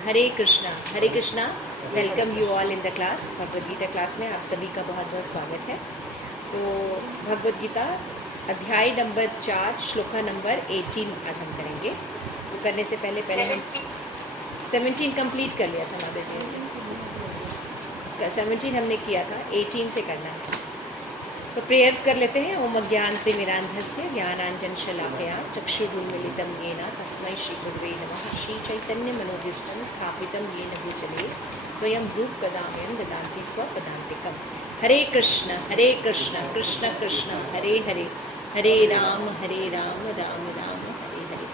Hare Krishna. Welcome you all in the class. Bhagavad Gita class में आप सभी का बहुत बहुत स्वागत है। तो भगवद गीता अध्याय नंबर 4 श्लोका नंबर 18 आज हम करेंगे। तो करने से पहले हम 17 कंप्लीट कर लिया था माता जी। 17 हमने किया था, 18 से करना है। तो प्रेयर्स कर लेते हैं। ओम अज्ञानतिमिरान्धस्य ज्ञानाञ्जनशलाकया चक्षुरुन्मीलितं येन तस्मै श्रीगुरुवे नमः। श्रीचैतन्यमनोभीष्टं स्थापितं येन भूतले स्वयं रूपकदा मह्यं ददाति स्वपदान्तिकम्। हरे कृष्ण कृष्ण कृष्ण हरे हरे, हरे राम राम राम हरे हरे।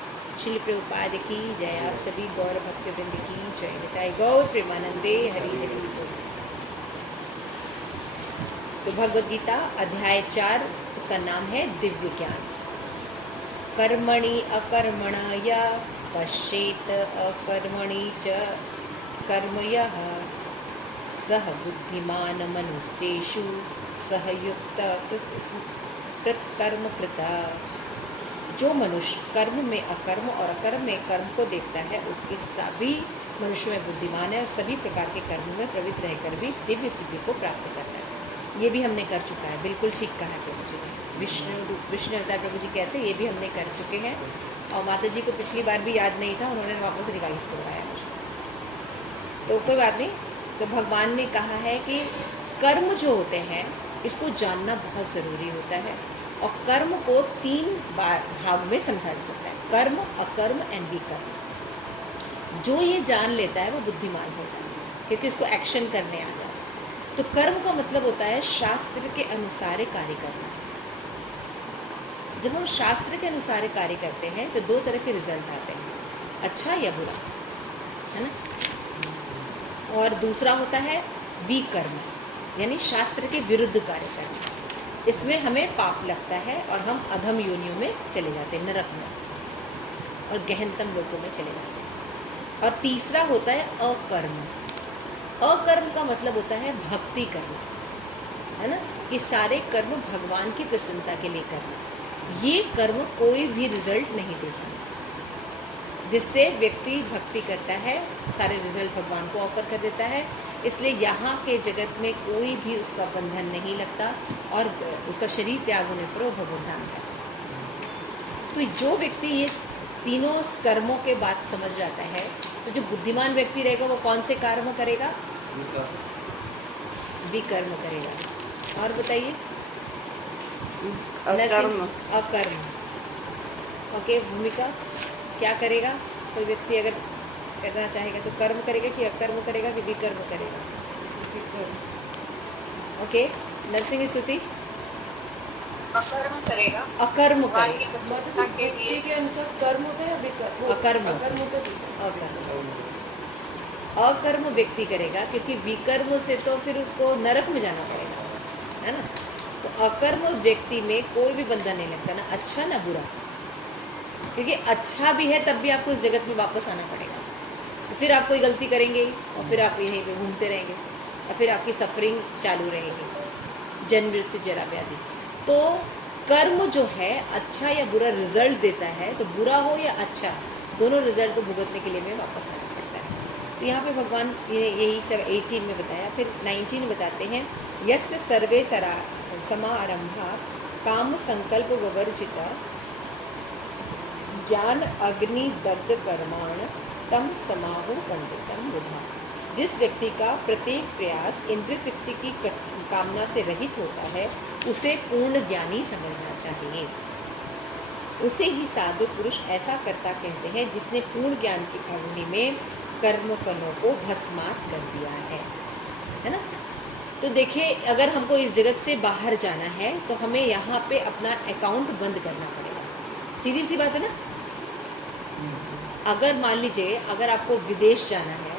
श्रील प्रभुपाद की जय। आप सभी गौर भक्तवृंद की जय। निताय गौर प्रेमानंदे हरि हरि बोल। तो भगवद गीता अध्याय 4 उसका नाम है दिव्य ज्ञान। कर्मणि अकर्मणय पश्येत अकर्मणि च कर्म यः सह बुद्धिमान मनुष्येषु सह युक्त कृतकर्म कृता। जो मनुष्य कर्म में अकर्म और अकर्म में कर्म को देखता है उसके सभी मनुष्य में बुद्धिमान है और सभी प्रकार के कर्मों में प्रवृत्त रहकर भी दिव्य सिद्धि को प्राप्त करता है। ये भी हमने कर चुका है, बिल्कुल ठीक कहा है प्रभु जी ने। विष्णु अवतार प्रभु जी कहते हैं ये भी हमने कर चुके हैं। और माता जी को पिछली बार भी याद नहीं था, उन्होंने वापस रिवाइज करवाया मुझे। तो कोई बात नहीं। तो भगवान ने कहा है कि कर्म जो होते हैं इसको जानना बहुत ज़रूरी होता है। और कर्म को 3 भाग में समझा जा सकता है, कर्म, अकर्म एंड विकर्म। जो ये जान लेता है वो बुद्धिमान हो जाता है, क्योंकि उसको एक्शन करने आ जाता है। तो कर्म का मतलब होता है शास्त्र के अनुसार कार्य करना। जब हम शास्त्र के अनुसार कार्य करते हैं तो 2 तरह के रिजल्ट आते हैं, अच्छा या बुरा, है ना। और दूसरा होता है विकर्म, यानी शास्त्र के विरुद्ध कार्य करना। इसमें हमें पाप लगता है और हम अधम योनियों में चले जाते हैं, नरक में और गहनतम लोकों में चले जाते हैं। और तीसरा होता है अकर्म। अकर्म का मतलब होता है भक्ति करना, है ना, कि सारे कर्म भगवान की प्रसन्नता के लिए करना। ये कर्म कोई भी रिजल्ट नहीं देता। जिससे व्यक्ति भक्ति करता है सारे रिजल्ट भगवान को ऑफर कर देता है। इसलिए यहाँ के जगत में कोई भी उसका बंधन नहीं लगता और उसका शरीर त्याग होने पर वो भगवान धाम जाता है। तो जो व्यक्ति ये तीनों कर्मों के बात समझ जाता है, तो जो बुद्धिमान व्यक्ति रहेगा वो कौन से कर्म करेगा? विकर्म करेगा। और बताइए? अकर्म। ओके, भूमिका क्या करेगा? कोई व्यक्ति अगर करना चाहेगा तो कर्म करेगा कि अकर्म करेगा कि विकर्म करेगा? ओके, नरसिंह स्तुति अकर्म करेगा। अकर्म करेगा। कर्म होता है विकर्म? अकर्म। अकर्म व्यक्ति करेगा, क्योंकि विकर्म से तो फिर उसको नरक में जाना पड़ेगा, है ना। तो अकर्म व्यक्ति में कोई भी बंधन नहीं लगता, ना अच्छा ना बुरा। क्योंकि अच्छा भी है तब भी आपको इस जगत में वापस आना पड़ेगा। तो फिर आप कोई गलती करेंगे और फिर आप यहीं पे घूमते रहेंगे और फिर आपकी सफरिंग चालू रहेगी, जन्म मृत्यु जरा व्याधि। तो कर्म जो है अच्छा या बुरा रिजल्ट देता है, तो बुरा हो या अच्छा दोनों रिजल्ट को भुगतने के लिए हमें वापस आना पड़ता है। तो यहाँ पे भगवान यही सब 18 में बताया। फिर 19 में बताते हैं, यस्य सर्वे समारंभा काम संकल्प विवर्जिता ज्ञान अग्नि दग्ध कर्माण तम समाहु पंडितम बुधा। जिस व्यक्ति का प्रत्येक प्रयास इंद्रिय तृप्ति की कामना से रहित होता है उसे पूर्ण ज्ञानी समझना चाहिए। उसे ही साधु पुरुष ऐसा करता कहते हैं जिसने पूर्ण ज्ञान की अग्नि में कर्म फलों को भस्मात कर दिया है ना। तो देखिए, अगर हमको इस जगत से बाहर जाना है तो हमें यहाँ पे अपना अकाउंट बंद करना पड़ेगा। सीधी सी बात है ना। अगर मान लीजिए अगर आपको विदेश जाना है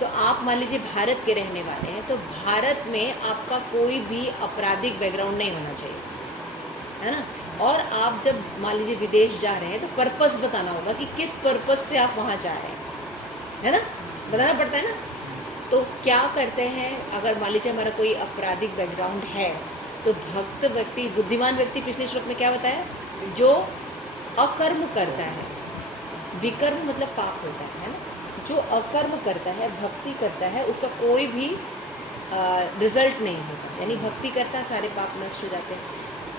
तो आप मान लीजिए भारत के रहने वाले हैं, तो भारत में आपका कोई भी आपराधिक बैकग्राउंड नहीं होना चाहिए, है ना। और आप जब मान लीजिए विदेश जा रहे हैं तो पर्पस बताना होगा कि किस पर्पस से आप वहाँ जा रहे हैं, है ना, बताना पड़ता है ना। तो क्या करते हैं, अगर मान लीजिए हमारा कोई आपराधिक बैकग्राउंड है तो भक्त व्यक्ति, बुद्धिमान व्यक्ति, पिछले श्लोक में क्या बताया, जो अकर्म करता है। विकर्म मतलब पाप होता है ना। जो अकर्म करता है, भक्ति करता है, उसका कोई भी रिजल्ट नहीं होता। यानी भक्ति करता है, सारे पाप नष्ट हो जाते हैं।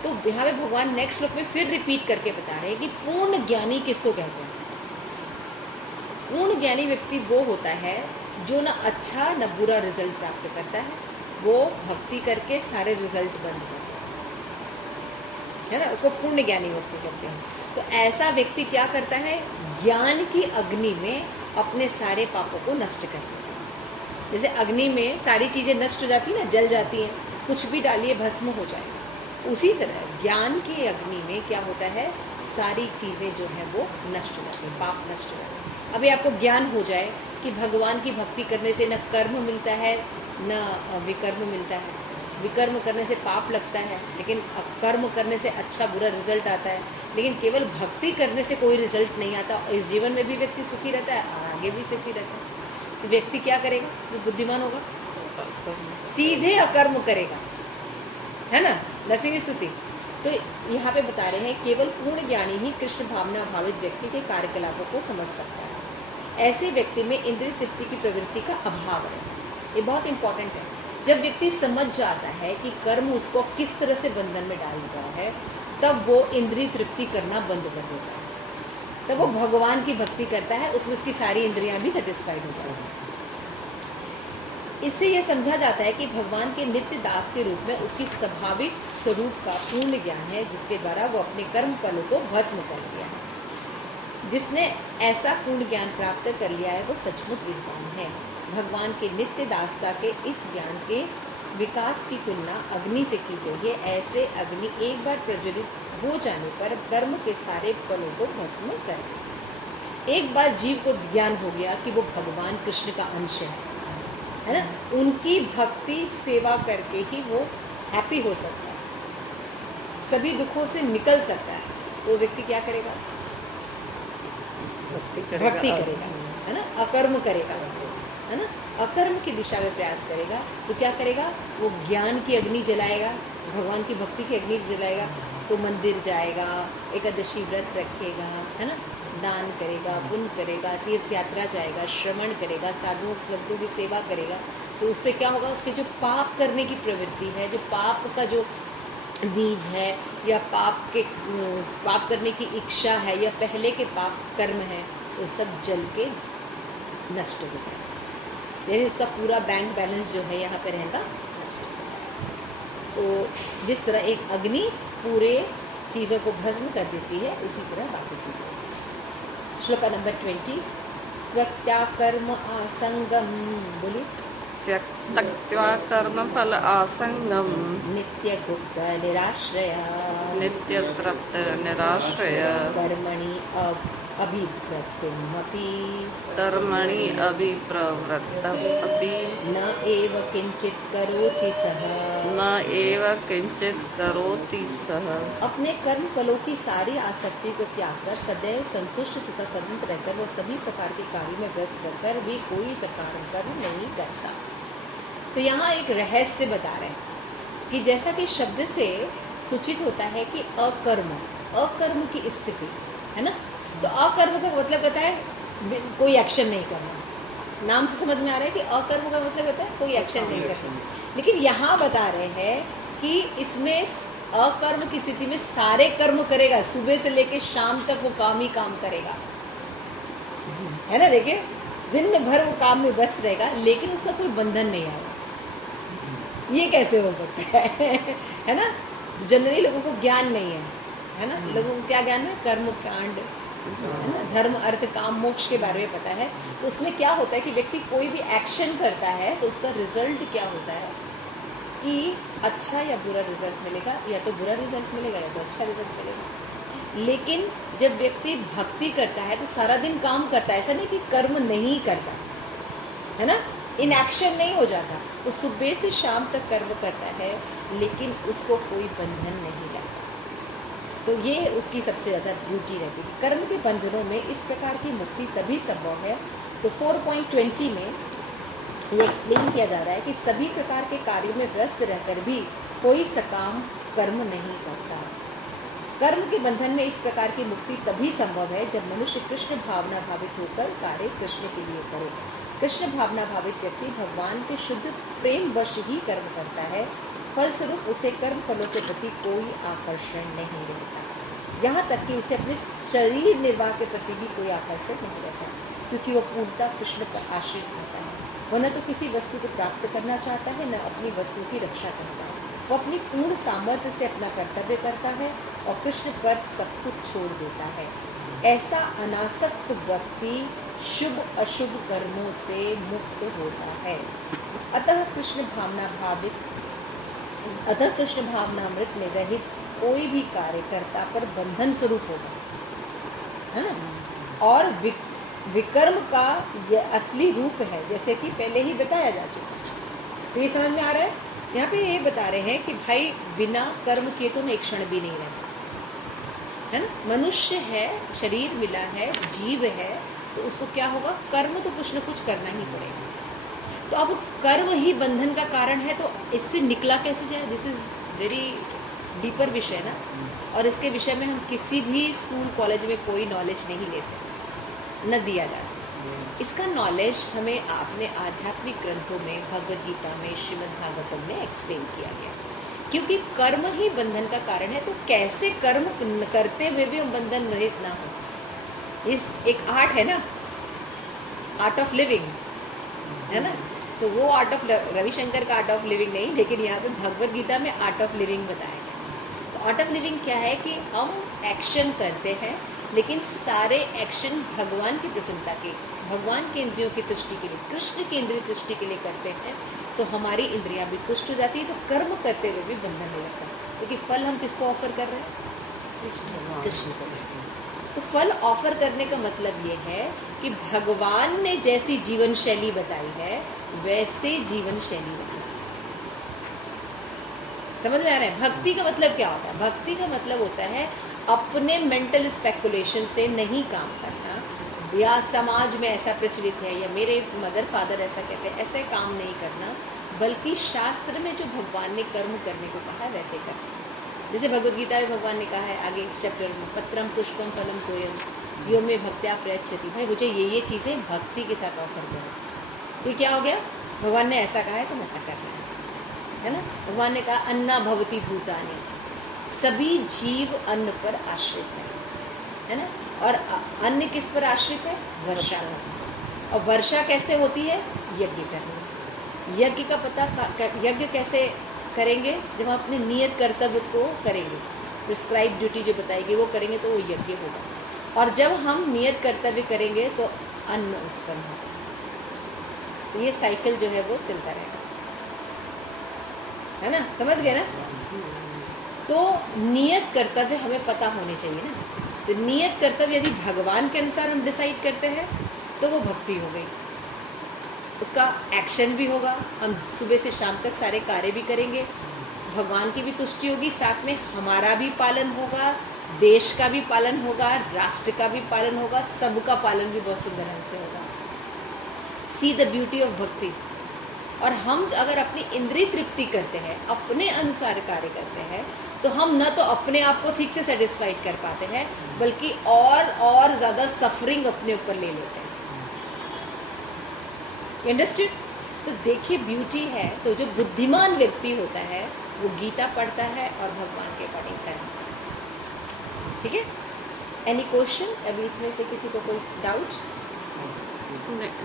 तो यहाँ पे भगवान नेक्स्ट श्लोक में फिर रिपीट करके बता रहे हैं कि पूर्ण ज्ञानी किसको कहते हैं। पूर्ण ज्ञानी व्यक्ति वो होता है जो न अच्छा न बुरा रिजल्ट प्राप्त करता है, वो भक्ति करके सारे रिजल्ट बंद करता है ना, उसको पूर्ण ज्ञानी व्यक्ति कहते हैं। तो ऐसा व्यक्ति क्या करता है, ज्ञान की अग्नि में अपने सारे पापों को नष्ट कर देता है। जैसे अग्नि में सारी चीज़ें नष्ट हो जाती हैं ना, जल जाती हैं, कुछ भी डालिए भस्म हो जाएगा। उसी तरह ज्ञान की अग्नि में क्या होता है, सारी चीज़ें जो है वो नष्ट हो जाती हैं, पाप नष्ट हो जाते हैं। अभी आपको ज्ञान हो जाए कि भगवान की भक्ति करने से न कर्म मिलता है न विकर्म मिलता है, विकर्म करने से पाप लगता है, लेकिन कर्म करने से अच्छा बुरा रिजल्ट आता है, लेकिन केवल भक्ति करने से कोई रिजल्ट नहीं आता। इस जीवन में भी व्यक्ति सुखी रहता है और आगे भी सुखी रहता है। तो व्यक्ति क्या करेगा, जो बुद्धिमान होगा, सीधे अकर्म करेगा, है ना, नरसिंह स्तुति। तो यहाँ पे बता रहे हैं केवल पूर्ण ज्ञानी ही कृष्ण भावना भावित व्यक्ति के कार्यकलापों को समझ सकता है। ऐसे व्यक्ति में इंद्रिय तृप्ति की प्रवृत्ति का अभाव है। ये बहुत इंपॉर्टेंट है। जब व्यक्ति समझ जाता है कि कर्म उसको किस तरह से बंधन में डाल रहा है, तब वो इंद्रिय तृप्ति करना बंद कर देता है, तब वो भगवान की भक्ति करता है, उसमें उसकी सारी इंद्रियां भी सेटिस्फाइड हो जाती हैं। इससे यह समझा जाता है कि भगवान के नित्य दास के रूप में उसकी स्वाभाविक स्वरूप का पूर्ण ज्ञान है, जिसके द्वारा वो अपने कर्म फलों को भस्म कर लिया है। जिसने ऐसा पूर्ण ज्ञान प्राप्त कर लिया है वो सचमुच विद्वान है। भगवान के नित्य दासता के इस ज्ञान के विकास की तुलना अग्नि से की गई है। ऐसे अग्नि एक बार प्रज्वलित हो जाने पर कर्म के सारे फलों को भस्म कर देती है। एक बार जीव को ज्ञान हो गया कि वो भगवान कृष्ण का अंश है ना, उनकी भक्ति सेवा करके ही वो हैप्पी हो सकता है, सभी दुखों से निकल सकता है। तो व्यक्ति क्या करेगा, भक्ति करेगा, है ना, अकर्म करेगा, है ना, अकर्म की दिशा में प्रयास करेगा। तो क्या करेगा, वो ज्ञान की अग्नि जलाएगा, भगवान की भक्ति की अग्नि जलाएगा। तो मंदिर जाएगा, एकादशी व्रत रखेगा, है ना, दान करेगा, पुण्य करेगा, तीर्थ यात्रा जाएगा, श्रवण करेगा, साधुओं संतों की सेवा करेगा। तो उससे क्या होगा, उसके जो पाप करने की प्रवृत्ति है, जो पाप का जो बीज है, या पाप करने की इच्छा है, या पहले के पाप कर्म है, वो सब जल के नष्ट हो जाएगा। यानी उसका पूरा बैंक बैलेंस जो है यहाँ पे रहेगा नष्ट हो जाएगा। तो जिस तरह एक अग्नि पूरे चीज़ों को भस्म कर देती है, उसी तरह बाकी चीज़ें। श्लोका नंबर 20। त्वक्त्या कर्म आसंगम, बोलिए। त्यक्त्वा कर्मफल आसंगम, नित्य गुप्त निराश्रया, नित्य तृप्त निराश्रय, कर्मणि अभिप्रवृत्तिमपि, कर्मणि अभिप्रवृत्तमपि, न एव किंचित करोति सः, न एव किंचित करोति सः। अपने कर्म फलों की सारी आसक्ति को त्याग कर सदैव संतुष्ट तथा सदंत रहकर वह सभी प्रकार के कार्यों में व्यस्त रहकर भी कोई सकारण कर्म नहीं करता। तो यहाँ एक रहस्य बता रहे हैं कि जैसा कि शब्द से सूचित होता है कि अकर्म की स्थिति है ना, तो अकर्म का मतलब होता है कोई एक्शन नहीं करना। नाम से समझ में आ रहा है कि अकर्म का मतलब होता है कोई एक्शन नहीं करना, लेकिन यहाँ बता रहे हैं कि इसमें अकर्म की स्थिति में सारे कर्म करेगा, सुबह से लेकर शाम तक वो काम ही काम करेगा, है ना। देखिए, दिन भर वो काम में व्यस्त रहेगा, लेकिन उसका कोई बंधन नहीं आएगा। ये कैसे हो सकता है ना। जनरली लोगों को ज्ञान नहीं है ना, लोगों को क्या ज्ञान है, कर्म कांड, है ना, धर्म अर्थ काम मोक्ष के बारे में पता है। तो उसमें क्या होता है कि व्यक्ति कोई भी एक्शन करता है तो उसका रिजल्ट क्या होता है कि अच्छा या बुरा रिजल्ट मिलेगा, या तो बुरा रिजल्ट मिलेगा या तो अच्छा रिजल्ट मिलेगा। लेकिन जब व्यक्ति भक्ति करता है तो सारा दिन काम करता है, ऐसा नहीं कि कर्म नहीं करता, है ना, इनएक्शन नहीं हो जाता, वो सुबह से शाम तक कर्म करता है, लेकिन उसको कोई बंधन नहीं लगता। तो ये उसकी सबसे ज़्यादा ब्यूटी रहती है। कर्म के बंधनों में इस प्रकार की मुक्ति तभी संभव है। तो 4.20 में ये एक्सप्लेन किया जा रहा है कि सभी प्रकार के कार्यों में व्यस्त रहकर भी कोई सकाम कर्म नहीं करता। कर्म के बंधन में इस प्रकार की मुक्ति तभी संभव है जब मनुष्य कृष्ण भावना भावित होकर कार्य कृष्ण के लिए करे। कृष्ण भावना भावित व्यक्ति भगवान के शुद्ध प्रेम वश ही कर्म करता है, फलस्वरूप उसे कर्म फलों के प्रति कोई आकर्षण नहीं रहता, यहाँ तक कि उसे अपने शरीर निर्वाह के प्रति भी कोई आकर्षण नहीं रहता, क्योंकि वह पूर्णतः कृष्ण पर आश्रित होता है। वह न तो किसी वस्तु को प्राप्त करना चाहता है, न अपनी वस्तु की रक्षा चाहता है। वो अपनी पूर्ण सामर्थ्य से अपना कर्तव्य करता है और कृष्ण पर सब कुछ छोड़ देता है। ऐसा अनासक्त व्यक्ति शुभ अशुभ कर्मों से मुक्त होता है। अतः कृष्ण भावनामृत में रहित कोई भी कार्यकर्ता पर बंधन स्वरूप होगा, है ना। और विकर्म का यह असली रूप है, जैसे कि पहले ही बताया जा चुका। तो ये समझ में आ रहा है। यहाँ पे ये बता रहे हैं कि भाई बिना कर्म किए तो मैं एक क्षण भी नहीं रह सकता, है ना। मनुष्य है, शरीर मिला है, जीव है, तो उसको क्या होगा, कर्म तो कुछ न कुछ करना ही पड़ेगा। तो अब कर्म ही बंधन का कारण है, तो इससे निकला कैसे जाए। दिस इज़ वेरी डीपर विषय ना, और इसके विषय में हम किसी भी स्कूल कॉलेज में कोई नॉलेज नहीं लेते, न दिया जाता। इसका नॉलेज हमें अपने आध्यात्मिक ग्रंथों में, भगवद गीता में, श्रीमद् भागवतम में एक्सप्लेन किया गया। क्योंकि कर्म ही बंधन का कारण है, तो कैसे कर्म करते हुए भी हम बंधन रहित ना हो। इस एक आर्ट है ना, आर्ट ऑफ लिविंग, है ना। तो वो आर्ट ऑफ रविशंकर का आर्ट ऑफ लिविंग नहीं, लेकिन यहाँ पे भगवद गीता में आर्ट ऑफ लिविंग बताया गया। तो आर्ट ऑफ लिविंग क्या है कि हम एक्शन करते हैं, लेकिन सारे एक्शन भगवान की प्रसन्नता के, भगवान के इंद्रियों की तुष्टि के लिए, कृष्ण के इंद्रिय तुष्टि के लिए करते हैं, तो हमारी इंद्रियां भी तुष्ट हो जाती है। तो कर्म करते हुए भी बंधन नहीं लगता, क्योंकि फल हम किसको ऑफर कर रहे हैं, कृष्ण को। तो फल ऑफर करने का मतलब ये है कि भगवान ने जैसी जीवन शैली बताई है वैसे जीवन शैली रखना। समझ में आ रहा है। भक्ति का मतलब क्या होता है। भक्ति का मतलब होता है अपने मेंटल स्पेकुलेशन से नहीं काम करना, या समाज में ऐसा प्रचलित है, या मेरे मदर फादर ऐसा कहते हैं, ऐसे काम नहीं करना, बल्कि शास्त्र में जो भगवान ने कर्म करने को कहा है वैसे करना। जैसे भगवद गीता में भगवान ने कहा है आगे चैप्टर में, पत्रम पुष्पम फलम तोयम यो में भक्त्या प्रयच्छति। भाई मुझे ये चीज़ें भक्ति के साथ ऑफर करो। तो क्या हो गया, भगवान ने ऐसा कहा है तो ऐसा करना है ना। भगवान ने कहा अन्ना भवती भूतानि, सभी जीव अन्न पर आश्रित है ना। और अन्न किस पर आश्रित है, वर्षा। और वर्षा कैसे होती है, यज्ञ करने से। यज्ञ का पता, यज्ञ कैसे करेंगे, जब हम अपने नियत कर्तव्य को करेंगे, प्रिस्क्राइब ड्यूटी जो बताएगी वो करेंगे, तो वो यज्ञ होगा। और जब हम नियत कर्तव्य करेंगे तो अन्न उत्पन्न होगा। तो ये साइकिल जो है वो चलता रहेगा, है ना। समझ गए ना। तो नियत कर्तव्य हमें पता होने चाहिए ना। तो नियत कर्तव्य यदि भगवान के अनुसार हम डिसाइड करते हैं तो वो भक्ति हो गई, उसका एक्शन भी होगा। हम सुबह से शाम तक सारे कार्य भी करेंगे, भगवान की भी तुष्टि होगी, साथ में हमारा भी पालन होगा, देश का भी पालन होगा, राष्ट्र का भी पालन होगा, सबका पालन भी बहुत सुंदर ढंग से होगा। सी द ब्यूटी ऑफ भक्ति। और हम अगर अपनी इंद्रिय तृप्ति करते हैं, अपने अनुसार कार्य करते हैं, तो हम न तो अपने आप को ठीक से सेटिस्फाइड कर पाते हैं, बल्कि और ज़्यादा सफरिंग अपने ऊपर ले लेते हैं। अंडरस्टूड। तो देखिए ब्यूटी है। तो जो बुद्धिमान व्यक्ति होता है वो गीता पढ़ता है और भगवान के अकॉर्डिंग करता है। ठीक है। एनी क्वेश्चन अभी इसमें से किसी को कोई डाउट।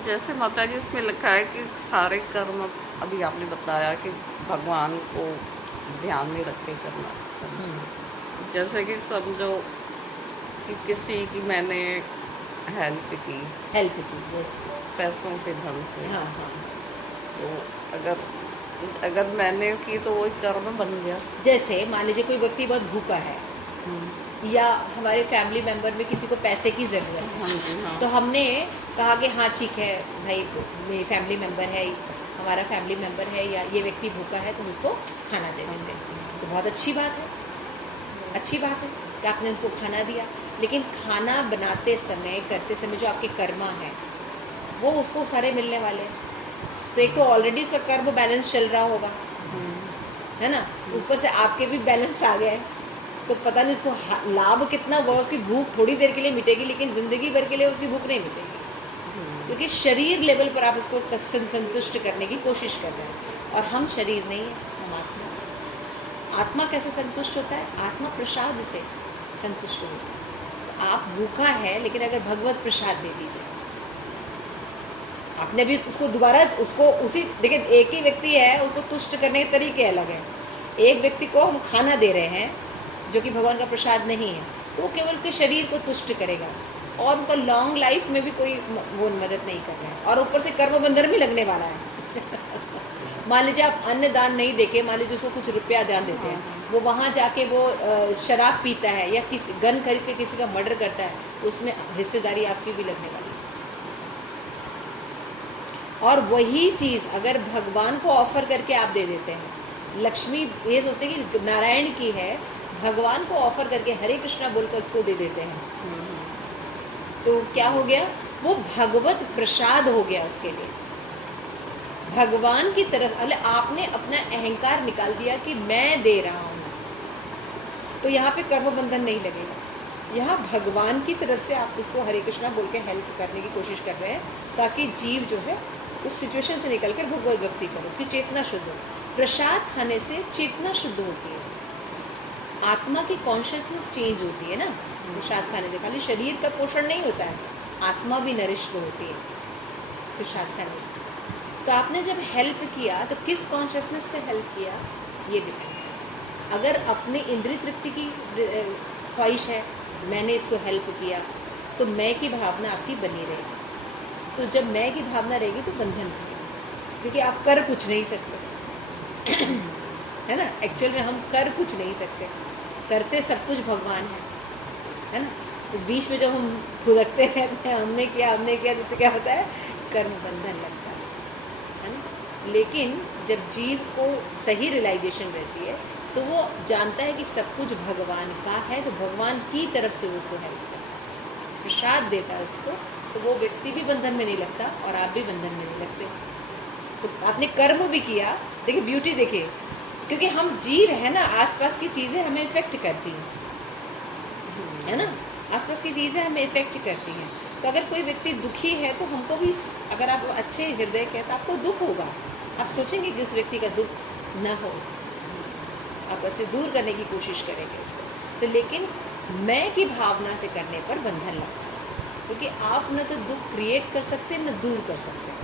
जैसे माता जी इसमें लिखा है कि सारे कर्म, अभी आपने बताया कि भगवान को ध्यान में रख के करना। जैसे कि समझो कि किसी की मैंने हेल्प की, यस, पैसों से, धन से। हाँ हाँ। तो अगर मैंने की तो वो एक कर्म बन गया। जैसे मान लीजिए कोई व्यक्ति बहुत भूखा है, या हमारे फैमिली मेंबर में किसी को पैसे की ज़रूरत है, हाँ। तो हमने कहा कि हाँ ठीक है भाई, मेरी फैमिली मेंबर है, हमारा फैमिली मेंबर है, या ये व्यक्ति भूखा है, तो हम उसको खाना दे देते हैं। तो बहुत अच्छी बात है, अच्छी बात है कि आपने उनको खाना दिया। लेकिन खाना बनाते समय, करते समय जो आपके कर्मा है वो उसको सारे मिलने वाले हैं। तो एक तो ऑलरेडी उसका कर्म बैलेंस चल रहा होगा, है ना, ऊपर से आपके भी बैलेंस आ गए, तो पता नहीं उसको लाभ कितना हुआ, उसकी भूख थोड़ी देर के लिए मिटेगी लेकिन ज़िंदगी भर के लिए उसकी भूख नहीं मिटेगी, क्योंकि शरीर लेवल पर आप उसको संतुष्ट करने की कोशिश कर रहे हैं, और हम शरीर नहीं है, हम आत्मा। आत्मा कैसे संतुष्ट होता है? आत्मा प्रसाद से संतुष्ट होता है। तो आप भूखा है लेकिन अगर भगवत प्रसाद दे दीजिए, आपने भी उसको दोबारा उसको उसी, देखिए एक ही व्यक्ति है, उसको तुष्ट करने के तरीके अलग हैं। एक व्यक्ति को हम खाना दे रहे हैं जो कि भगवान का प्रसाद नहीं है, तो वो केवल उसके शरीर को तुष्ट करेगा और उसका लॉन्ग लाइफ में भी कोई वो मदद नहीं कर रहा है, और ऊपर से कर्म बंधन भी लगने वाला है। मान लीजिए आप अन्न दान नहीं देके, मान लीजिए उसको कुछ रुपया दान देते हैं, वो वहाँ जाके वो शराब पीता है या किसी गन खरीद के किसी का मर्डर करता है, तो उसमें हिस्सेदारी आपकी भी लगने वाली है। और वही चीज़ अगर भगवान को ऑफर करके आप दे देते हैं, लक्ष्मी ये सोचते हैं कि नारायण की है, भगवान को ऑफर करके हरे कृष्णा बोलकर उसको दे देते हैं, तो क्या हो गया? वो भगवत प्रसाद हो गया उसके लिए, भगवान की तरफ। अरे आपने अपना अहंकार निकाल दिया कि मैं दे रहा हूँ, तो यहाँ पे कर्म बंधन नहीं लगेगा। यहाँ भगवान की तरफ से आप उसको हरे कृष्णा बोल के हेल्प करने की कोशिश कर रहे हैं, ताकि जीव जो है उस सिचुएशन से निकल कर भगवत भक्ति करे, उसकी चेतना शुद्ध हो। प्रसाद खाने से चेतना शुद्ध होती है, आत्मा की कॉन्शियसनेस चेंज होती है ना। प्रसाद खाने से खाली शरीर का पोषण नहीं होता है, आत्मा भी नरिश्ड होती है प्रसाद खाने से। तो आपने जब हेल्प किया तो किस कॉन्शियसनेस से हेल्प किया, ये डिपेंड है। अगर अपने इंद्रिय तृप्ति की ख्वाहिश है, मैंने इसको हेल्प किया, तो मैं की भावना आपकी बनी रहेगी। तो जब मैं की भावना रहेगी तो बंधन रहेगा, क्योंकि आप कर कुछ नहीं सकते है ना। एक्चुअल में हम कर कुछ नहीं सकते, करते सब कुछ भगवान है ना। तो बीच में जब हम फुदकते हैं हमने किया तो क्या होता है? कर्म बंधन लगता है ना। लेकिन जब जीव को सही रियलाइजेशन रहती है तो वो जानता है कि सब कुछ भगवान का है, तो भगवान की तरफ से उसको हेल्प करता है, प्रसाद देता है उसको, तो वो व्यक्ति भी बंधन में नहीं लगता और आप भी बंधन में नहीं लगते। तो आपने कर्म भी किया, देखिए ब्यूटी देखिए, क्योंकि हम जीव है ना, आसपास की चीज़ें हमें इफ़ेक्ट करती हैं, है ना। आसपास की चीज़ें हमें इफ़ेक्ट करती हैं। तो अगर कोई व्यक्ति दुखी है तो हमको भी, अगर आप अच्छे हृदय के तो आपको दुख होगा, आप सोचेंगे कि उस व्यक्ति का दुख ना हो, आप ऐसे दूर करने की कोशिश करेंगे उसको। तो लेकिन मैं की भावना से करने पर बंधन लगता है, क्योंकि आप न तो दुख क्रिएट कर सकते हैं न दूर कर सकते हैं।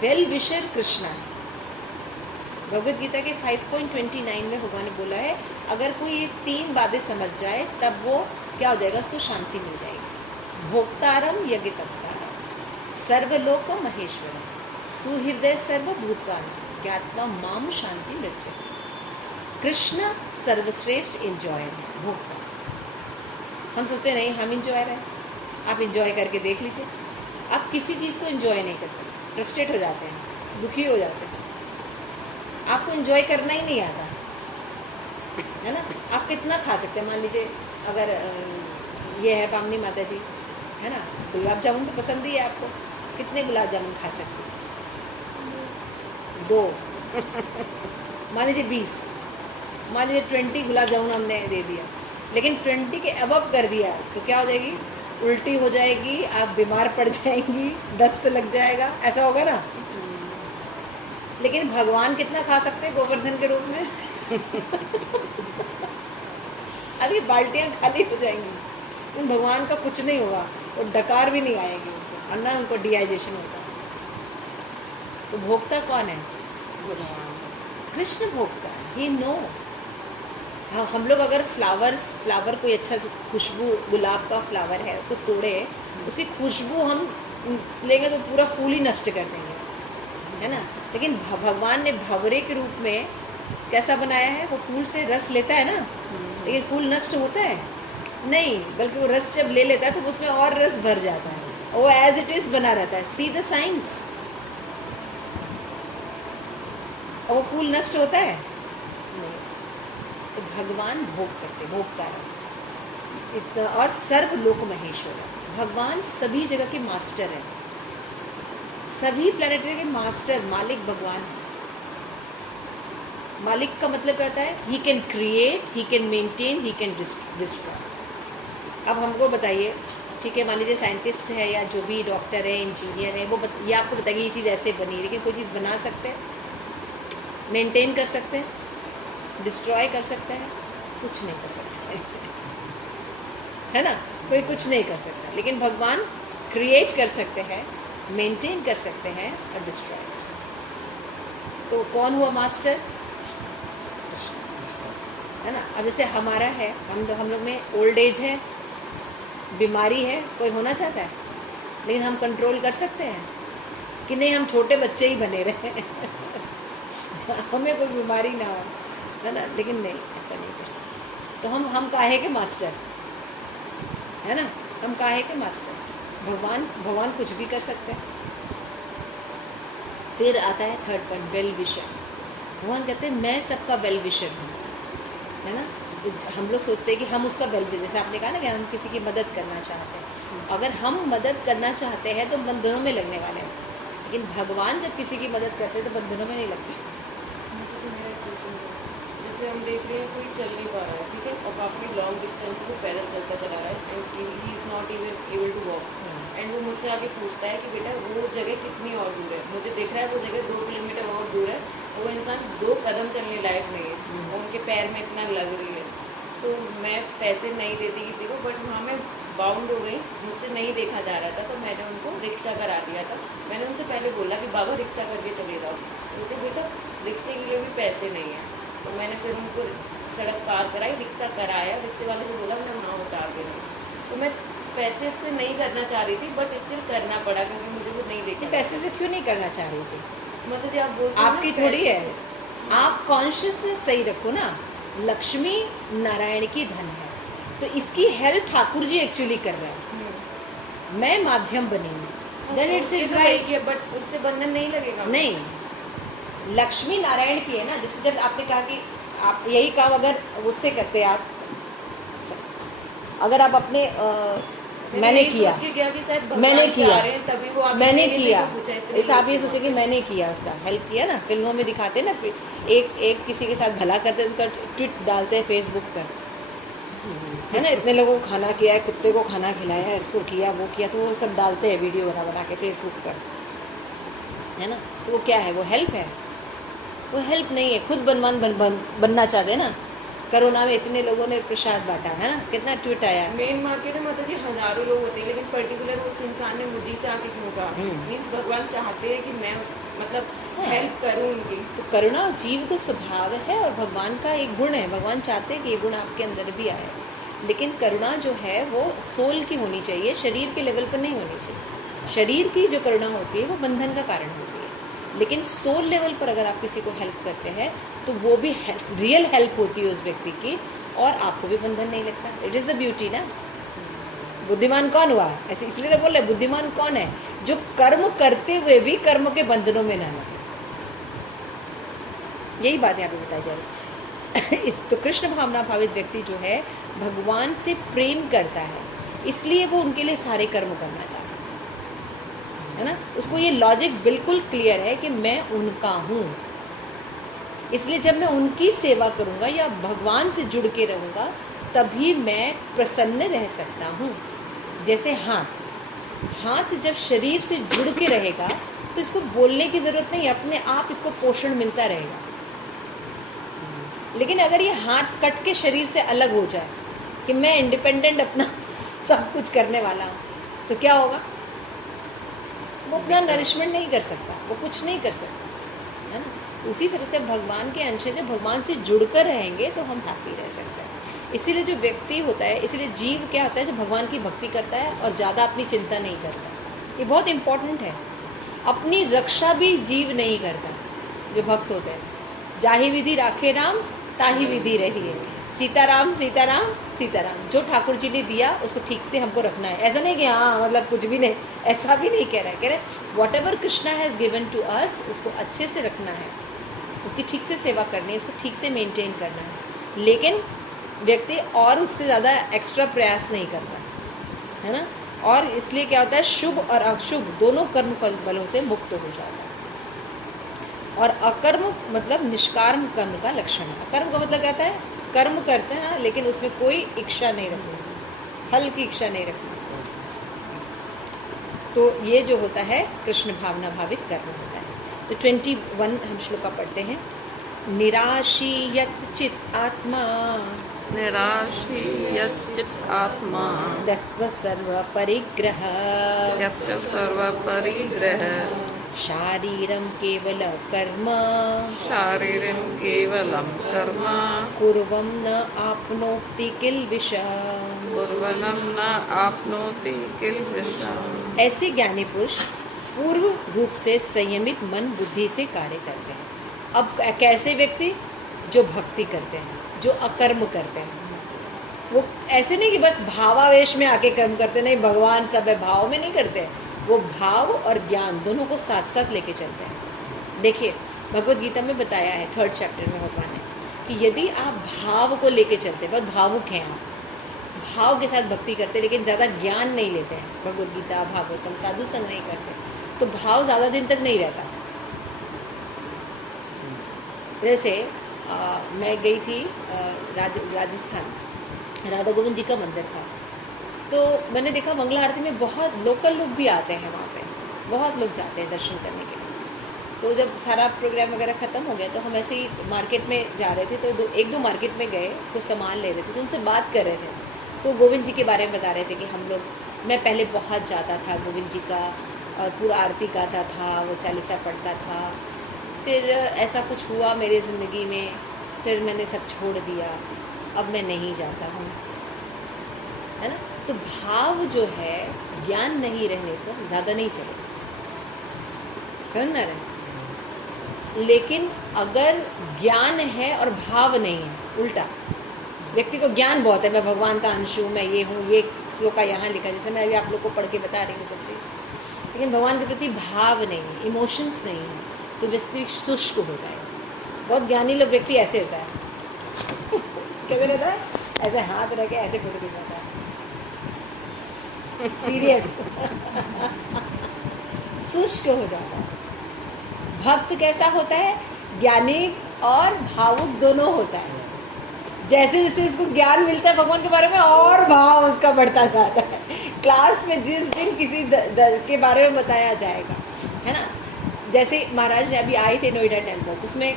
वेल विशर कृष्णा है। भगवद गीता के 5.29 में भगवान ने बोला है, अगर कोई ये 3 बातें समझ जाए तब वो क्या हो जाएगा, उसको शांति मिल जाएगी। भोक्तारम यज्ञतपसारम, सर्वलोक महेश्वरम, सुहृदय सर्वभूतवान, ज्ञात्वा माम शांति मृत्यु। कृष्ण सर्वश्रेष्ठ इंजॉयर है, भोक्ता। हम सोचते नहीं हम इंजॉयर हैं, आप इंजॉय करके देख लीजिए। आप किसी चीज़ को इंजॉय नहीं कर सकते, फ्रस्ट्रेट हो जाते हैं, दुखी हो जाते हैं, आपको इंजॉय करना ही नहीं आता, है ना। आप कितना खा सकते हैं? मान लीजिए अगर ये है पामनी माता जी, है ना, गुलाब जामुन तो पसंद ही है आपको, कितने गुलाब जामुन खा सकते हैं? 2 मान लीजिए 20, मान लीजिए 20 गुलाब जामुन हमने दे दिया, लेकिन 20 के अबव कर दिया तो क्या हो जाएगी? उल्टी हो जाएगी, आप बीमार पड़ जाएंगी, दस्त लग जाएगा, ऐसा होगा ना। लेकिन भगवान कितना खा सकते हैं गोवर्धन के रूप में? अभी बाल्टियाँ खाली हो जाएंगी, लेकिन भगवान का कुछ नहीं होगा, और डकार भी नहीं आएगी उनको, और ना उनको डिहाइड्रेशन होगा। तो भोक्ता कौन है? कृष्ण भोक्ता है, ही नो। हाँ, हम लोग अगर फ्लावर कोई अच्छा खुशबू, गुलाब का फ्लावर है, उसको तोड़े, उसकी खुशबू हम लेंगे तो पूरा फूल ही नष्ट कर देंगे, है ना। लेकिन भगवान ने भंवरे के रूप में कैसा बनाया है? वो फूल से रस लेता है ना, लेकिन फूल नष्ट होता है नहीं, बल्कि वो रस जब ले लेता है तो उसमें और रस भर जाता है, और वो एज इट इज़ बना रहता है। See the science. और वो फूल नष्ट होता है नहीं। तो भगवान भोग सकते, भोगता है इतना। और सर्वलोक महेश्वर, भगवान सभी जगह के मास्टर है, सभी प्लैनेटरी के मास्टर, मालिक भगवान है। मालिक का मतलब क्या होता है? He can create, he can maintain, he can destroy. अब हमको बताइए, ठीक है, मान लीजिए साइंटिस्ट है या जो भी डॉक्टर है, इंजीनियर है, वो ये आपको बताएंगे ये चीज़ ऐसे बनी है, लेकिन कोई चीज़ बना सकते हैं, मेंटेन कर सकते हैं, डिस्ट्रॉय कर सकता है? कुछ नहीं कर सकता है ना, कोई कुछ नहीं कर सकता। लेकिन भगवान क्रिएट कर सकते हैं, मेंटेन कर सकते हैं और डिस्ट्रॉय कर सकते हैं। तो कौन हुआ मास्टर? है ना। अब जैसे हमारा है, हम लोग में ओल्ड एज है, बीमारी है, कोई होना चाहता है, लेकिन हम कंट्रोल कर सकते हैं कि नहीं, हम छोटे बच्चे ही बने रहे हमें कोई बीमारी ना हो, है ना। लेकिन नहीं, ऐसा नहीं कर सकते। तो हम काहे के मास्टर, है ना, हम काहे के मास्टर? भगवान कुछ भी कर सकते हैं। फिर आता है थर्ड पॉइंट, वेल विशर। भगवान कहते हैं मैं सबका वेल विशर हूँ, है ना। हम लोग सोचते हैं कि हम उसका वेल विशर, जैसे आपने कहा ना कि हम किसी की मदद करना चाहते हैं। अगर हम मदद करना चाहते हैं तो बंधनों में लगने वाले हैं, लेकिन भगवान जब किसी की मदद करते हैं तो बंधनों में नहीं लगते। जैसे हम देख रहे हैं कोई चल नहीं पा रहा है, ठीक है, और काफ़ी लॉन्ग डिस्टेंस से पैदल चलता चला रहा है and he is not even able to walk, and वो मुझसे आके पूछता है कि बेटा वो जगह कितनी और दूर है। मुझे दिख रहा है वो जगह 2 किलोमीटर और दूर है, वो इंसान 2 कदम चलने लायक नहीं है और उनके पैर में इतना लग रही है। तो मैं पैसे नहीं देती किसी को, बट वहाँ मैं बाउंड हो गई, मुझसे नहीं देखा जा रहा था, तो मैंने उनको रिक्शा करा दिया था। मैंने उनसे पहले बोला कि बाबा रिक्शा करके चले जाओ, बोलते बेटा रिक्शे के लिए भी पैसे नहीं हैं। तो मैंने फिर उनको सड़क पार कराई, रिक्शा कराया, रिक्शे वाले से बोला मैं वहाँ उतार देना। तो मैं पैसे से नहीं करना चाह रही थी, बट स्टिल करना पड़ा क्योंकि मुझे वो नहीं देखा। पैसे से क्यों नहीं करना चाह रही थी? मतलब जी आप बोलते हैं ना, आपकी थोड़ी है, पैसे आप कॉन्शियसनेस सही रखो ना। लक्ष्मी नारायण की धन है, तो इसकी हेल्प ठाकुर जी एक्चुअली कर रहे हैं, मैं माध्यम बनी हूँ, then it's is right. But उससे बंधन नहीं लगेगा। नहीं, लक्ष्मी नारायण की है ना। जैसे जब आपने कहा कि आप यही काम अगर उससे करते, आप अगर आप अपने मैंने किया, मैंने किया, मैंने किया, जैसे आप ये सोचे कि मैंने किया, उसका हेल्प किया ना। फिल्मों में दिखाते हैं ना, एक किसी के साथ भला करते हैं, उसका ट्वीट डालते हैं फेसबुक पर, है ना, इतने लोगों को खाना किया है, कुत्ते को खाना खिलाया, इसको किया, वो किया, तो वो सब डालते हैं वीडियो बना बना के फेसबुक पर, है ना। तो वो क्या है? वो हेल्प है? वो हेल्प नहीं है। खुद बनना चाहते हैं ना। कोरोना में इतने लोगों ने प्रसाद बांटा, है ना, कितना ट्वीट आया। मेन मार्केट है माता जी, हजारों लोग होते हैं, लेकिन पर्टिकुलर उस इंसान ने मुझे से आके क्यों कहा? मीन्स भगवान चाहते हैं कि मैं मतलब हेल्प करूं उनकी। तो करुणा जीव का स्वभाव है और भगवान का एक गुण है। भगवान चाहते हैं कि ये गुण आपके अंदर भी आए, लेकिन करुणा जो है वो सोल की होनी चाहिए, शरीर के लेवल पर नहीं होनी चाहिए। शरीर की जो करुणा होती है वो बंधन का कारण होती है, लेकिन सोल लेवल पर अगर आप किसी को हेल्प करते हैं तो वो भी रियल हेल्प होती है उस व्यक्ति की, और आपको भी बंधन नहीं लगता। इट इज़ द ब्यूटी ना। बुद्धिमान कौन हुआ? ऐसे इसलिए तो बोल रहे बुद्धिमान कौन है? जो कर्म करते हुए भी कर्म के बंधनों में ना लगे। यही बात यहाँ पे बताई जा रही है। इस तो कृष्ण भावना भावित व्यक्ति जो है भगवान से प्रेम करता है, इसलिए वो उनके लिए सारे कर्म करना चाहता है ना। उसको ये लॉजिक बिल्कुल क्लियर है कि मैं उनका हूँ, इसलिए जब मैं उनकी सेवा करूँगा या भगवान से जुड़ के रहूँगा तभी मैं प्रसन्न रह सकता हूँ। जैसे हाथ जब शरीर से जुड़ के रहेगा तो इसको बोलने की ज़रूरत नहीं, अपने आप इसको पोषण मिलता रहेगा। लेकिन अगर ये हाथ कट के शरीर से अलग हो जाए कि मैं इंडिपेंडेंट अपना सब कुछ करने वाला हूँ, तो क्या होगा? वो अपना नरिशमेंट नहीं कर सकता, वो कुछ नहीं कर सकता, है ना। उसी तरह से भगवान के अंश हैं, जब भगवान से जुड़कर रहेंगे तो हम हैप्पी रह सकते हैं। इसीलिए जो व्यक्ति होता है, इसीलिए जीव क्या होता है, जब भगवान की भक्ति करता है और ज़्यादा अपनी चिंता नहीं करता। ये बहुत इम्पोर्टेंट है। अपनी रक्षा भी जीव नहीं करता जो भक्त होते हैं। जाहि विधि राखे राम ताहि विधि रही है। सीताराम सीताराम सीताराम, जो ठाकुर जी ने दिया उसको ठीक से हमको रखना है। ऐसा नहीं कि हाँ मतलब कुछ भी नहीं, ऐसा भी नहीं कह रहे whatever Krishna has given to us, उसको अच्छे से रखना है, उसकी ठीक से सेवा करनी है, उसको ठीक से मेंटेन करना है। लेकिन व्यक्ति और उससे ज़्यादा एक्स्ट्रा प्रयास नहीं करता, है ना। और इसलिए क्या होता है, शुभ और अशुभ दोनों कर्म फलों से मुक्त हो जाता है। और अकर्म मतलब निष्काम कर्म का लक्षण है। अकर्म का मतलब कहता है कर्म करते हैं लेकिन उसमें कोई इच्छा नहीं रखनी, फल की इच्छा नहीं रखनी। तो ये जो होता है कृष्ण भावना भावित कर्म होता है। तो 21 हम श्लोका पढ़ते हैं। निराशीयत चित आत्मा निराशी यच्चित आत्मा त्यक्त्वा सर्व परिग्रह त्यक्त सर्व परिग्रह शारीरम केवल कर्म शारीरं केवलं कर्म कुर्वं न आपनोति किल्बिषम्। कुर्वनं न आपनोति किल्बिषम्। ऐसे ज्ञानी पुरुष पूर्व रूप से संयमित मन बुद्धि से कार्य करते हैं। अब कैसे व्यक्ति? जो भक्ति करते हैं, जो अकर्म करते हैं। वो ऐसे नहीं कि बस भावावेश में आके कर्म करते, नहीं, भगवान सब है, भाव में नहीं करते हैं। वो भाव और ज्ञान दोनों को साथ साथ लेके चलते हैं। देखिए भगवत गीता में बताया है 3rd चैप्टर में भगवान ने कि यदि आप भाव को लेके चलते, बहुत भावुक हैं आप, भाव के साथ भक्ति करते लेकिन ज़्यादा ज्ञान नहीं लेते हैं, भगवत गीता भागवतम साधु संग नहीं करते, तो भाव ज़्यादा दिन तक नहीं रहता। जैसे मैं गई थी राजस्थान, राधा गोविंद जी का मंदिर था, तो मैंने देखा मंगला आरती में बहुत लोकल लोग भी आते हैं वहाँ पे, बहुत लोग जाते हैं दर्शन करने के लिए। तो जब सारा प्रोग्राम वगैरह ख़त्म हो गया तो हम ऐसे ही मार्केट में जा रहे थे, तो एक दो मार्केट में गए, कुछ सामान ले रहे थे, तो उनसे बात कर रहे थे, तो गोविंद जी के बारे में बता रहे थे कि हम लोग, मैं पहले बहुत जाता था गोविंद जी का, और पूरा आरती गाता था, वो चालीसा पढ़ता था, फिर ऐसा कुछ हुआ मेरी ज़िंदगी में, फिर मैंने सब छोड़ दिया, अब मैं नहीं जाता हूँ, है ना। तो भाव जो है ज्ञान नहीं रहने पर ज़्यादा नहीं चलेगा, समझ ना रहे। लेकिन अगर ज्ञान है और भाव नहीं है, उल्टा, व्यक्ति को ज्ञान बहुत है, मैं भगवान का अंश हूँ, मैं ये हूँ, ये श्लोक का यहाँ लिखा, जैसे मैं अभी आप लोग को पढ़ के बता रही हूँ सब चीज़, लेकिन भगवान के प्रति भाव नहीं है, इमोशंस नहीं है, तो व्यक्ति शुष्क हो जाएगा। बहुत ज्ञानी लोग व्यक्ति ऐसे होता है कैसे रहता है, ऐसे हाथ रख के ऐसे फोटो खिंचवाता है, सीरियस शुष्क हो जाता है। भक्त कैसा होता है? ज्ञानी और भावुक दोनों होता है। जैसे जैसे इसको ज्ञान मिलता है भगवान के बारे में, और भाव उसका बढ़ता जाता है। क्लास में जिस दिन किसी के बारे में बताया जाएगा, है ना, जैसे महाराज ने अभी आए थे नोएडा टेम्पल, तो उसमें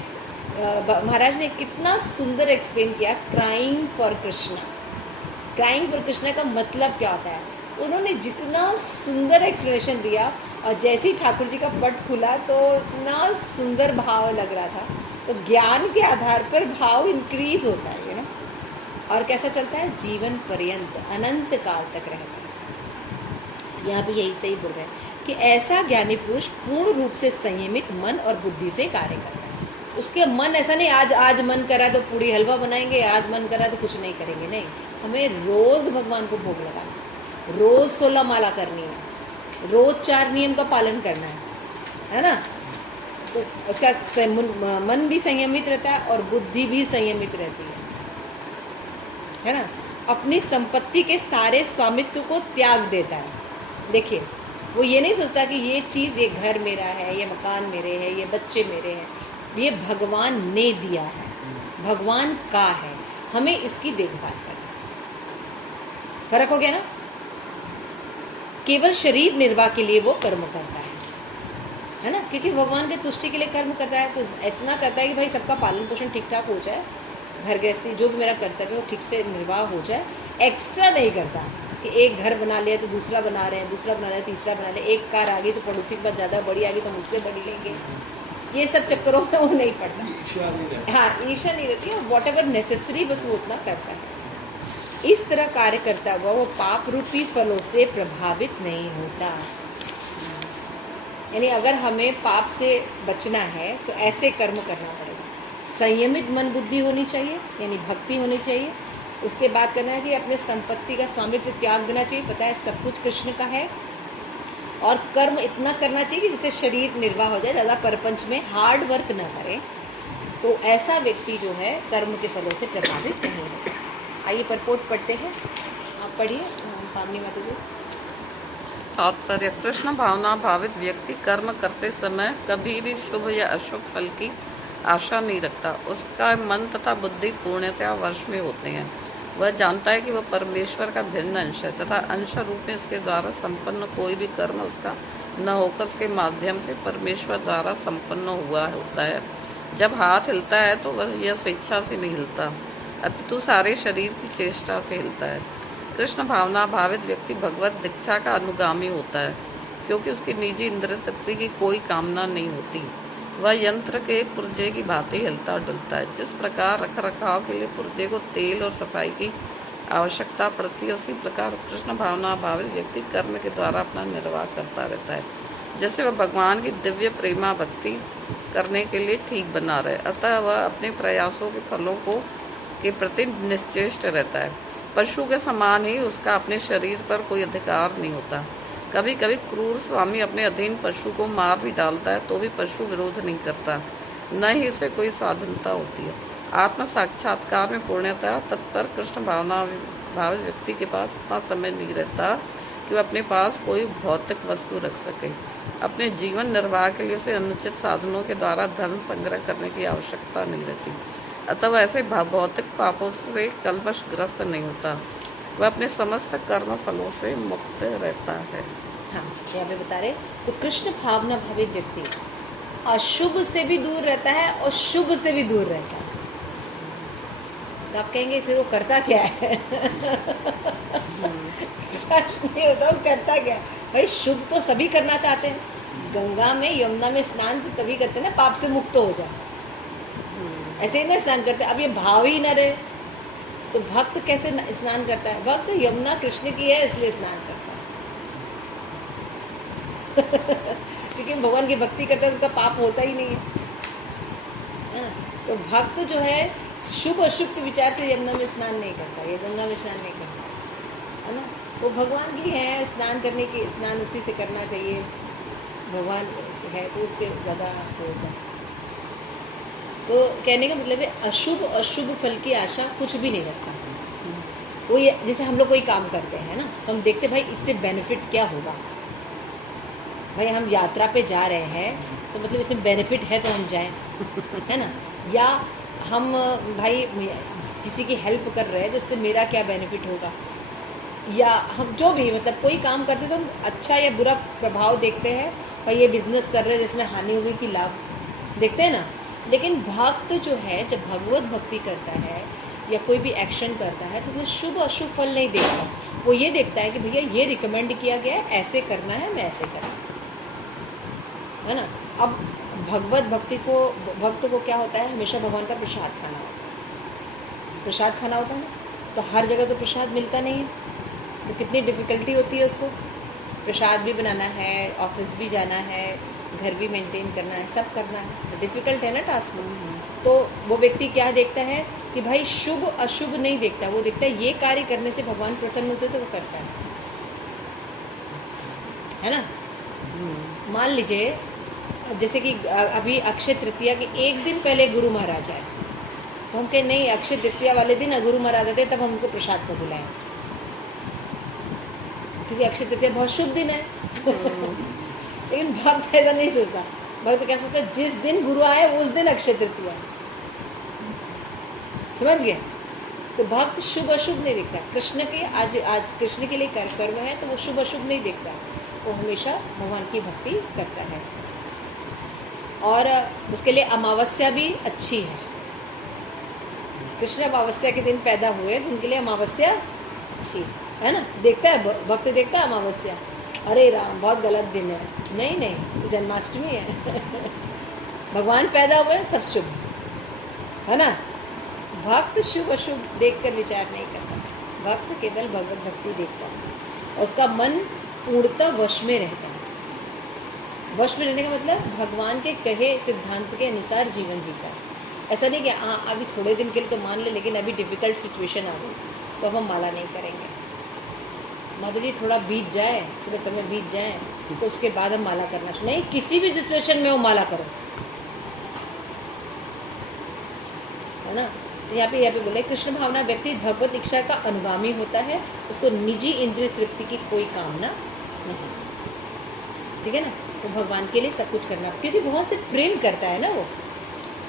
महाराज ने कितना सुंदर एक्सप्लेन किया crying for Krishna. Crying for Krishna का मतलब क्या होता है, उन्होंने जितना सुंदर एक्सप्लेनेशन दिया, और जैसे ही ठाकुर जी का पट खुला तो इतना सुंदर भाव लग रहा था। तो ज्ञान के आधार पर भाव इंक्रीज होता है, यू नो, और कैसा चलता है, जीवन पर्यंत, अनंत काल तक रहता है। यहाँ पे यही सही बोल रहे हैं कि ऐसा ज्ञानी पुरुष पूर्ण रूप से संयमित मन और बुद्धि से कार्य करता है। उसके मन ऐसा नहीं, आज मन करा तो पूरी हलवा बनाएंगे, आज मन करा तो कुछ नहीं करेंगे, नहीं, हमें रोज़ भगवान को भोग लगाना, रोज़ 16 माला करनी है, रोज़ 4 नियम का पालन करना है ना। तो उसका मन भी संयमित रहता है और बुद्धि भी संयमित रहती है ना। अपनी संपत्ति के सारे स्वामित्व को त्याग देता है। देखिए, वो ये नहीं सोचता कि ये चीज़, ये घर मेरा है, ये मकान मेरे हैं, ये बच्चे मेरे हैं, ये भगवान ने दिया है, भगवान का है, हमें इसकी देखभाल करना। फर्क हो गया ना। केवल शरीर निर्वाह के लिए वो कर्म करता है ना, क्योंकि भगवान के तुष्टि के लिए कर्म करता है, तो इतना करता है कि भाई सबका पालन पोषण ठीक ठाक हो जाए, घर गृहस्थी जो भी मेरा कर्तव्य है वो ठीक से निर्वाह हो जाए। एक्स्ट्रा नहीं करता कि एक घर बना लिया तो दूसरा बना रहे हैं, दूसरा बना रहे हैं, तीसरा बना रहे हैं, एक कार आ गई तो पड़ोसी के पास ज़्यादा बड़ी आ गई तो मुझसे बड़ी लेंगे, ये सब चक्करों में वो नहीं पड़ता। हाँ, ईर्ष्या नहीं रहती है, वॉट एवर नेसेसरी बस वो उतना करता है। इस तरह कार्य करता हुआ वो पाप रूपी फलों से प्रभावित नहीं होता। यानी अगर हमें पाप से बचना है तो ऐसे कर्म करना पड़ेगा। संयमित मन बुद्धि होनी चाहिए, यानी भक्ति होनी चाहिए। उसके बाद करना है कि अपने संपत्ति का स्वामित्व त्याग देना चाहिए, पता है सब कुछ कृष्ण का है, और कर्म इतना करना चाहिए कि जिससे शरीर निर्वाह हो जाए, ज़्यादा परपंच में हार्ड वर्क ना करें, तो ऐसा व्यक्ति जो है कर्म के फलों से प्रभावित नहीं होगा। आइए परपोट पढ़ते हैं, आप पढ़िए पावनी माता जी। तात्पर्य कृष्ण भावना भावित व्यक्ति कर्म करते समय कभी भी शुभ या अशुभ फल की आशा नहीं रखता। उसका मन तथा बुद्धि पूर्णतया वश में होते हैं। वह जानता है कि वह परमेश्वर का भिन्न अंश है तथा अंश रूप में उसके द्वारा संपन्न कोई भी कर्म उसका न होकर उसके माध्यम से परमेश्वर द्वारा संपन्न हुआ होता है। जब हाथ हिलता है तो वह यह स्वेच्छा से नहीं हिलता, अपितु सारे शरीर की चेष्टा से हिलता है। कृष्ण भावना भावित व्यक्ति भगवत दीक्षा का अनुगामी होता है, क्योंकि उसकी निजी इंद्रिय तृप्ति की कोई कामना नहीं होती। वह यंत्र के पुर्जे की भांति हिलता डुलता है। जिस प्रकार रख रखाव के लिए पुर्जे को तेल और सफाई की आवश्यकता पड़ती है, उसी प्रकार कृष्ण भावना भावित व्यक्ति कर्म के द्वारा अपना निर्वाह करता रहता है। जैसे वह भगवान की दिव्य प्रेमा भक्ति करने के लिए ठीक बना रहे, अतः वह अपने प्रयासों के फलों को के प्रति निश्चेष्ट रहता है। पशु के समान ही उसका अपने शरीर पर कोई अधिकार नहीं होता। कभी कभी क्रूर स्वामी अपने अधीन पशु को मार भी डालता है तो भी पशु विरोध नहीं करता, न ही इसे कोई स्वाधीनता होती है। आत्म साक्षात्कार में पूर्णतः तत्पर कृष्ण भावना भावित व्यक्ति के पास इतना समय नहीं रहता कि वह अपने पास कोई भौतिक वस्तु रख सके। अपने जीवन निर्वाह के लिए उसे अनुचित साधनों के द्वारा धन संग्रह करने की आवश्यकता नहीं रहती, अतः वह ऐसे भौतिक पापों से कलवशग्रस्त नहीं होता। वह अपने समस्त कर्म फलों से मुक्त रहता है। हाँ, यहाँ पे बता रहे तो कृष्ण भावना भावित व्यक्ति अशुभ से भी दूर रहता है और शुभ से भी दूर रहता है। तो आप कहेंगे फिर वो करता क्या है? प्रश्न ये होता है वो करता क्या है? भाई शुभ तो सभी करना चाहते हैं। गंगा में यमुना में स्नान तो तभी करते हैं ना पाप से मुक्त हो जाए, ऐसे ही ना स्नान करते। अब ये भाव ही न रहे तो भक्त कैसे स्नान करता है? भक्त यमुना कृष्ण की है इसलिए स्नान करता है। क्योंकि भगवान की भक्ति करता है तो उसका पाप होता ही नहीं है। हाँ, तो भक्त जो है शुभ अशुभ के विचार से यमुना में स्नान नहीं करता, ये गंगा में स्नान नहीं करता, है ना। वो भगवान की है, स्नान करने की स्नान उसी से करना चाहिए। भगवान है तो उससे ज़्यादा होगा। तो कहने का मतलब है अशुभ अशुभ फल की आशा कुछ भी नहीं रखता। वो ये जैसे हम लोग कोई काम करते हैं ना, तो हम देखते भाई इससे बेनिफिट क्या होगा। भाई हम यात्रा पे जा रहे हैं तो मतलब इसमें बेनिफिट है तो हम जाएं, है ना। या हम भाई किसी की हेल्प कर रहे हैं तो उससे मेरा क्या बेनिफिट होगा। या हम जो भी मतलब कोई काम करते तो हम अच्छा या बुरा प्रभाव देखते हैं। भाई ये बिजनेस कर रहे हैं जिसमें हानि होगी कि लाभ, देखते हैं ना। लेकिन भक्त जो है जब भगवत भक्ति करता है या कोई भी एक्शन करता है तो वो शुभ अशुभ फल नहीं देखता। वो ये देखता है कि भैया ये रिकमेंड किया गया है, ऐसे करना है, मैं ऐसे करना है ना। अब भगवत भक्ति को भक्त को क्या होता है, हमेशा भगवान का प्रसाद खाना होता है। प्रसाद खाना होता है ना, तो हर जगह तो प्रसाद मिलता नहीं है, तो कितनी डिफ़िकल्टी होती है उसको। प्रसाद भी बनाना है, ऑफिस भी जाना है, घर भी मेंटेन करना है, सब करना है, तो डिफ़िकल्ट है ना टास्क। तो वो व्यक्ति क्या देखता है कि भाई शुभ अशुभ नहीं देखता, वो देखता है ये कार्य करने से भगवान प्रसन्न होते तो वो करता है ना। मान लीजिए जैसे कि अभी अक्षय तृतीया के एक दिन पहले गुरु महाराज आए, तो हम कहें नहीं अक्षय तृतीया वाले दिन गुरु महाराज आते तब हम उनको प्रसाद पर बुलाएं, क्योंकि अक्षय तृतीया बहुत शुभ दिन है। लेकिन भक्त ऐसा नहीं सोचता। भक्त क्या सोचता है, जिस दिन गुरु आए उस दिन अक्षय तृतीया। समझ गए? तो भक्त शुभ अशुभ नहीं देखता। कृष्ण के आज कृष्ण के लिए कर्म है तो वो शुभ अशुभ नहीं देखता, वो हमेशा भगवान की भक्ति करता है। और उसके लिए अमावस्या भी अच्छी है। कृष्ण अमावस्या के दिन पैदा हुए तो उनके लिए अमावस्या अच्छी है ना। देखता है भक्त, देखता है अमावस्या, अरे राम बहुत गलत दिन है, नहीं नहीं तो जन्माष्टमी है। भगवान पैदा हुए सब शुभ है ना। भक्त शुभ अशुभ देखकर विचार नहीं करता, भक्त केवल भगवत भक्ति देखता है और उसका मन पूर्णतः वश में रहता है। वश में रहने का मतलब भगवान के कहे सिद्धांत के अनुसार जीवन जीता है। ऐसा नहीं कि हाँ अभी थोड़े दिन के लिए तो मान ले, लेकिन अभी डिफ़िकल्ट सिचुएशन आ गई तो अब हम माला नहीं करेंगे। माता जी थोड़ा बीत जाए, थोड़ा समय बीत जाए तो उसके बाद हम माला करना शुरू। नहीं, किसी भी सिचुएशन में वो माला करो, है ना। तो यहाँ पे बोले कृष्ण भावना व्यक्ति भगवत इच्छा का अनुगामी होता है, उसको निजी इंद्रिय तृप्ति की कोई कामना नहीं। ठीक है ना। तो भगवान के लिए सब कुछ करना, क्योंकि भगवान से प्रेम करता है ना वो,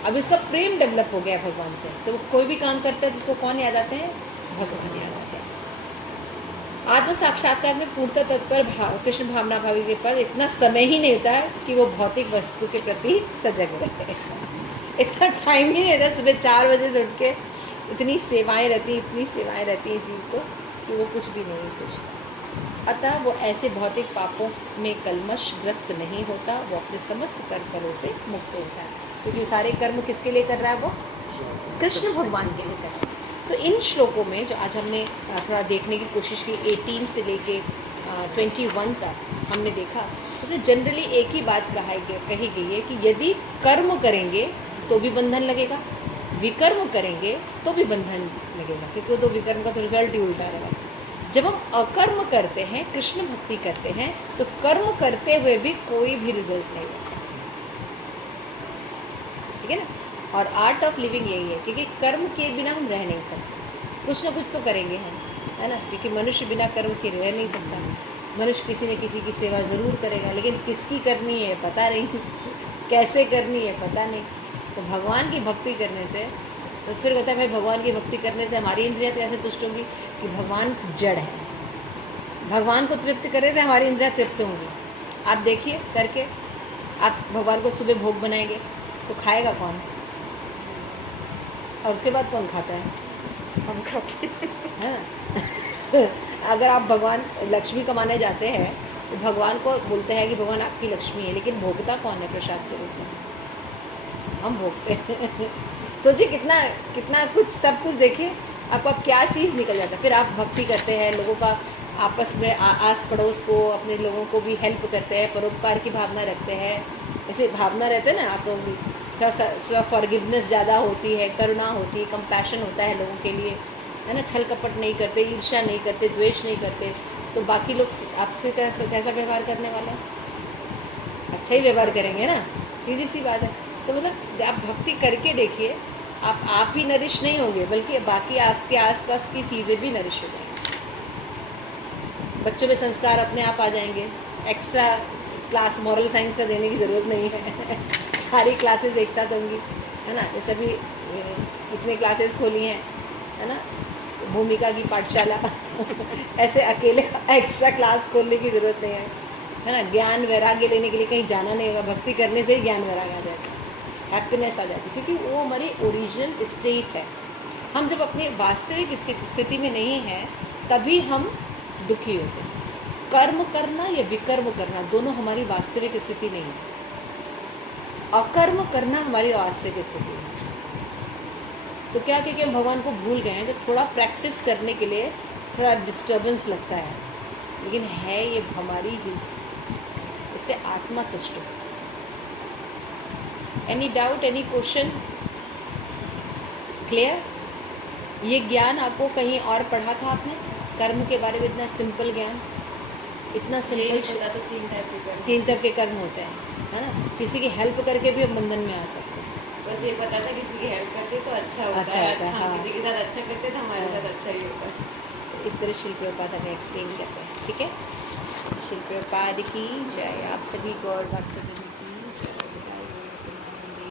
अब उसका प्रेम डेवलप हो गया भगवान से, तो वो कोई भी काम करता है जिसको कौन याद आते हैं, भगवान याद आते हैं। आत्म साक्षात्कार में पूर्णतः तत्पर कृष्ण भावना भावी के पास इतना समय ही नहीं होता है कि वो भौतिक वस्तु के प्रति सजग रहते हैं। इतना टाइम ही नहीं रहता, सुबह 4 बजे से उठ के इतनी सेवाएं रहती हैं जीव को कि वो कुछ भी नहीं सोचता। अतः वो ऐसे भौतिक पापों में कलमशग्रस्त नहीं होता, वो अपने समस्त कर्मफलों से मुक्त होता है, क्योंकि सारे कर्म किसके लिए कर रहा है, वो कृष्ण भगवान के लिए कर रहा है। तो इन श्लोकों में जो आज हमने थोड़ा देखने की कोशिश की, 18 से लेके 21 तक हमने देखा, उसमें जनरली एक ही बात कही गई है कि यदि कर्म करेंगे तो भी बंधन लगेगा, विकर्म करेंगे तो भी बंधन लगेगा, क्योंकि तो विकर्म का तो रिजल्ट ही उल्टा रहेगा। जब हम अकर्म करते हैं, कृष्ण भक्ति करते हैं, तो कर्म करते हुए भी कोई भी रिजल्ट नहीं रहता, ठीक है ना। और आर्ट ऑफ लिविंग यही है, क्योंकि कर्म के बिना हम रह नहीं सकते, कुछ ना कुछ तो करेंगे हम, है ना, क्योंकि मनुष्य बिना कर्म के रह नहीं सकता। मनुष्य किसी न किसी की सेवा ज़रूर करेगा, लेकिन किसकी करनी है पता नहीं, कैसे करनी है पता नहीं। तो भगवान की भक्ति करने से, तो फिर कहता है भाई भगवान की भक्ति करने से हमारी इंद्रियाँ कैसे तुष्ट होंगी, कि भगवान जड़ है, भगवान को तृप्त करने से हमारी इंद्रियाँ तृप्त होंगी। आप देखिए करके, आप भगवान को सुबह भोग बनाएंगे तो खाएगा कौन, और उसके बाद कौन खाता है, हम खाते हैं। अगर आप भगवान लक्ष्मी कमाने जाते हैं तो भगवान को बोलते हैं कि भगवान आपकी लक्ष्मी है, लेकिन भोगता कौन है प्रसाद के रूप में, हम भोगते हैं। सोचिए कितना कितना कुछ, सब कुछ देखिए आपका क्या चीज़ निकल जाता है। फिर आप भक्ति करते हैं, लोगों का आपस में आस पड़ोस को, अपने लोगों को भी हेल्प करते हैं, परोपकार की भावना रखते हैं, ऐसे भावना रहते हैं ना आप लोगों की, थोड़ा फॉरगिवनेस ज़्यादा होती है, करुणा होती है, कंपैशन होता है लोगों के लिए, है ना, छल कपट नहीं करते, ईर्ष्या नहीं करते, द्वेष नहीं करते, तो बाकी लोग आपसे कैसा व्यवहार करने वाला है, अच्छा ही व्यवहार करेंगे ना, सीधी सी बात है। तो मतलब आप भक्ति करके देखिए, आप ही नरिश नहीं होंगे, बल्कि बाकी आपके आसपास की चीज़ें भी नरिश हो जाएंगी। बच्चों में संस्कार अपने आप आ जाएंगे, एक्स्ट्रा क्लास मॉरल साइंस का देने की ज़रूरत नहीं है। सारी क्लासेस एक साथ होंगी, है ना, जैसे भी इसने क्लासेस खोली हैं, है ना, भूमिका की पाठशाला ऐसे अकेले एक्स्ट्रा क्लास खोलने की ज़रूरत नहीं है ना। ज्ञान वैराग्य लेने के लिए कहीं जाना नहीं होगा, भक्ति करने से ही ज्ञान वैराग्य आ जाता है, हैप्पीनेस आ जाती है, क्योंकि वो हमारी ओरिजिनल स्टेट है। हम जब अपनी वास्तविक स्थिति में नहीं हैं तभी हम दुखी होते हैं। कर्म करना या विकर्म करना दोनों हमारी वास्तविक स्थिति नहीं है, अकर्म करना हमारी वास्तविक स्थिति है। तो क्या, क्योंकि हम भगवान को भूल गए हैं, तो थोड़ा प्रैक्टिस करने के लिए थोड़ा डिस्टर्बेंस लगता है, लेकिन है ये हमारी इससे आत्मा तुष्ट हो। Any doubt, any question, clear? ये ज्ञान आपको कहीं और पढ़ा था आपने, कर्म के बारे में इतना सिंपल ज्ञान, इतना सिंपल। तो 3 टाइप के कर्म, 3 तरह के कर्म होते हैं, है ना। किसी की हेल्प करके भी हम बंधन में आ सकते हैं। बस ये पता था किसी की हेल्प करते तो अच्छा होता अच्छा है, होता है, अच्छा हाँ। किसी के साथ अच्छा करते तो हमारे साथ अच्छा ही होता है। तो इस तरह शिल प्रभुपाद हमें एक्सप्लेन करते हैं, ठीक है। शिल प्रभुपाद की जय। आप सभी गौर भक्त